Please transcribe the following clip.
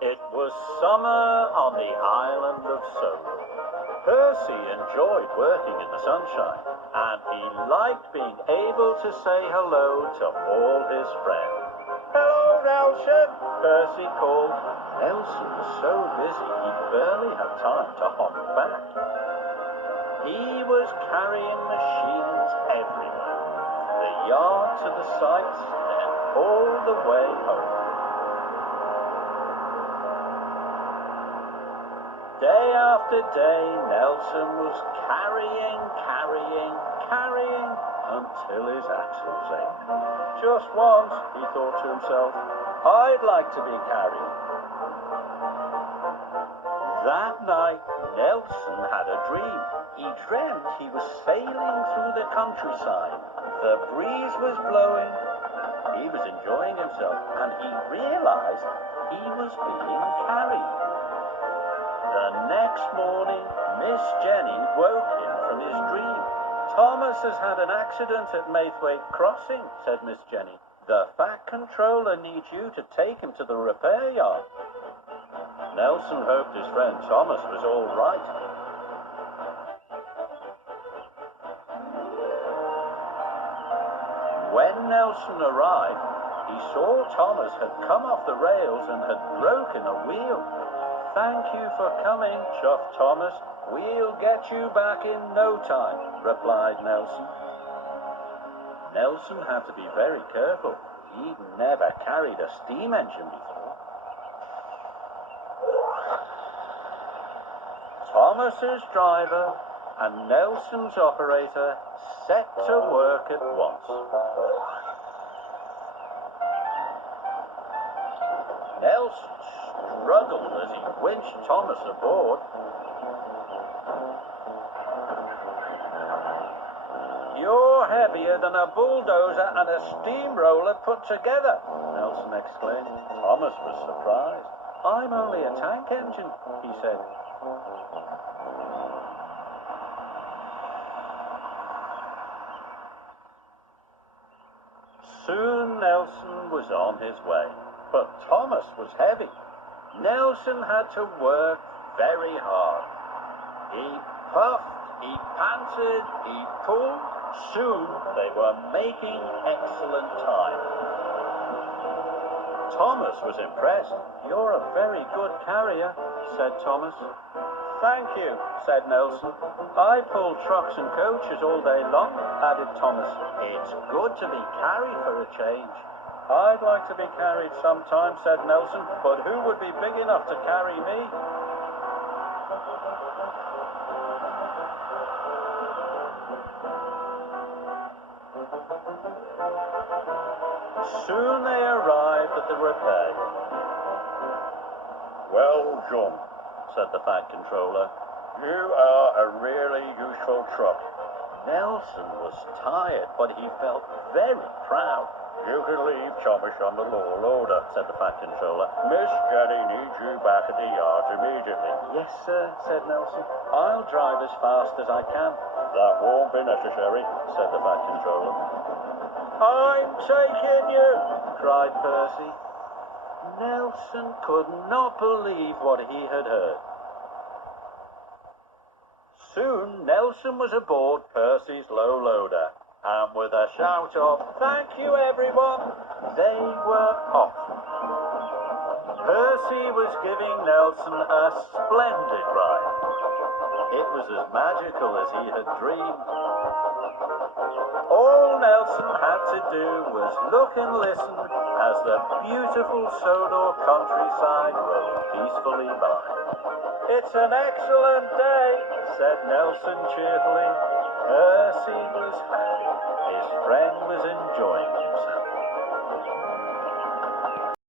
It was summer on the island of Sodor. Percy enjoyed working in the sunshine, and he liked being able to say hello to all his friends. "Hello, Nelson," Percy called. Nelson was so busy he barely had time to honk back. He was carrying machines everywhere, from the yard to the sites, and all the way home. Day after day, Nelson was carrying until his axles ached. Just once, he thought to himself, I'd like to be carried. That night, Nelson had a dream. He dreamt he was sailing through the countryside. The breeze was blowing. He was enjoying himself, and he realized he was being carried. The next morning, Miss Jenny woke him from his dream. "Thomas has had an accident at Maithwaite Crossing," said Miss Jenny. "The Fat Controller needs you to take him to the repair yard." Nelson hoped his friend Thomas was all right. When Nelson arrived, he saw Thomas had come off the rails and had broken a wheel. "Thank you for coming," chuffed Thomas. "We'll get you back in no time," replied Nelson. Nelson had to be very careful. He'd never carried a steam engine before. Thomas's driver and Nelson's operator set to work at once. Nelson struggled as he winched Thomas aboard. "You're heavier than a bulldozer and a steamroller put together," Nelson exclaimed. Thomas was surprised. "I'm only a tank engine," he said. Soon Nelson was on his way, but Thomas was heavy. Nelson had to work very hard. He puffed, he panted, he pulled. Soon they were making excellent time. Thomas was impressed. "You're a very good carrier," said Thomas. "Thank you," said Nelson. "I pull trucks and coaches all day long," added Thomas. "It's good to be carried for a change." "I'd like to be carried sometime," said Nelson, "but who would be big enough to carry me?" Soon they arrived at the repair yard. "Well, John," said the Fat Controller, "you are a really useful truck." Nelson was tired, but he felt very proud. "You can leave Thomas on the lower loader," said the Fat Controller. "Miss Jenny needs you back at the yard immediately." "Yes, sir," said Nelson. "I'll drive as fast as I can." "That won't be necessary," said the Fat Controller. "I'm taking you!" cried Percy. Nelson could not believe what he had heard. Soon Nelson was aboard Percy's low loader, and with a shout of "Thank you, everyone," they were off. Percy was giving Nelson a splendid ride. It was as magical as he had dreamed. All Nelson had to do was look and listen as the beautiful Sodor countryside rolled peacefully by. "It's an excellent day," said Nelson cheerfully. Percy was happy. His friend was enjoying himself.